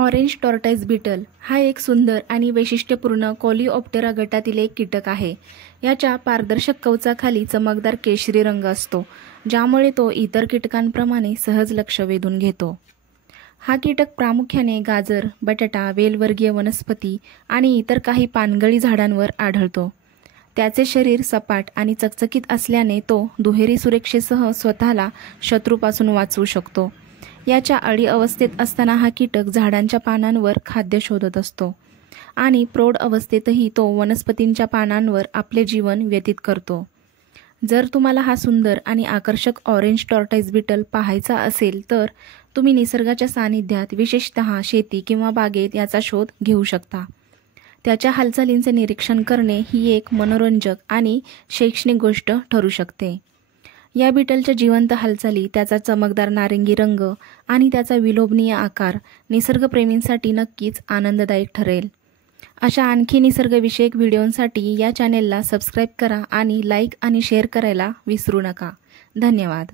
Orange tortoise beetle हा एक सुंदर आणि वैशिष्ट्यपूर्ण कोलिओप्टेरा गटातील एक कीटक आहे। याच्या पारदर्शक कवचाखाली चमकदार केशरी रंग असतो, ज्यामुळे तो इतर कीटकांप्रमाणे सहज लक्ष वेधून घेतो। हा कीटक प्रामुख्याने गाजर, बटाटा, वेलवर्गीय वनस्पती आणि इतर काही पानगळी झाडांवर आढळतो। त्याचे शरीर सपाट आणि चकचकीत असल्याने तो दुहेरी सुरक्षेसह स्वतःला शत्रूपासून वाचवू शकतो। याच्या अळी अवस्थेत असताना हा कीटक झाडांच्या पानांवर खाद्य शोधत असतो आणि प्रौढ अवस्थेतही तो वनस्पतींच्या पानांवर आपले जीवन व्यतीत करतो। जर तुम्हाला हा सुंदर आणि आकर्षक ऑरेंज टॉर्टाइज बीटल पाहायचा असेल तर तुम्ही निसर्गाच्या सानिध्यात, विशेषतः शेती किंवा बागेत याचा शोध घेऊ शकता। त्याच्या हालचालींचे निरीक्षण करणे ही एक मनोरंजक आणि शैक्षणिक गोष्ट ठरू शकते। या बीटलच्या जिवंत हालचाली, त्याचा चमकदार नारिंगी रंग आणि त्याचा विलोभनीय आकार निसर्गप्रेमींसाठी नक्कीच आनंददायक ठरेल। अशा आणखी निसर्गविषयक व्हिडिओंसाठी या चॅनेलला सबस्क्राईब करा आणि लाईक आणि शेअर करायला विसरू नका। धन्यवाद।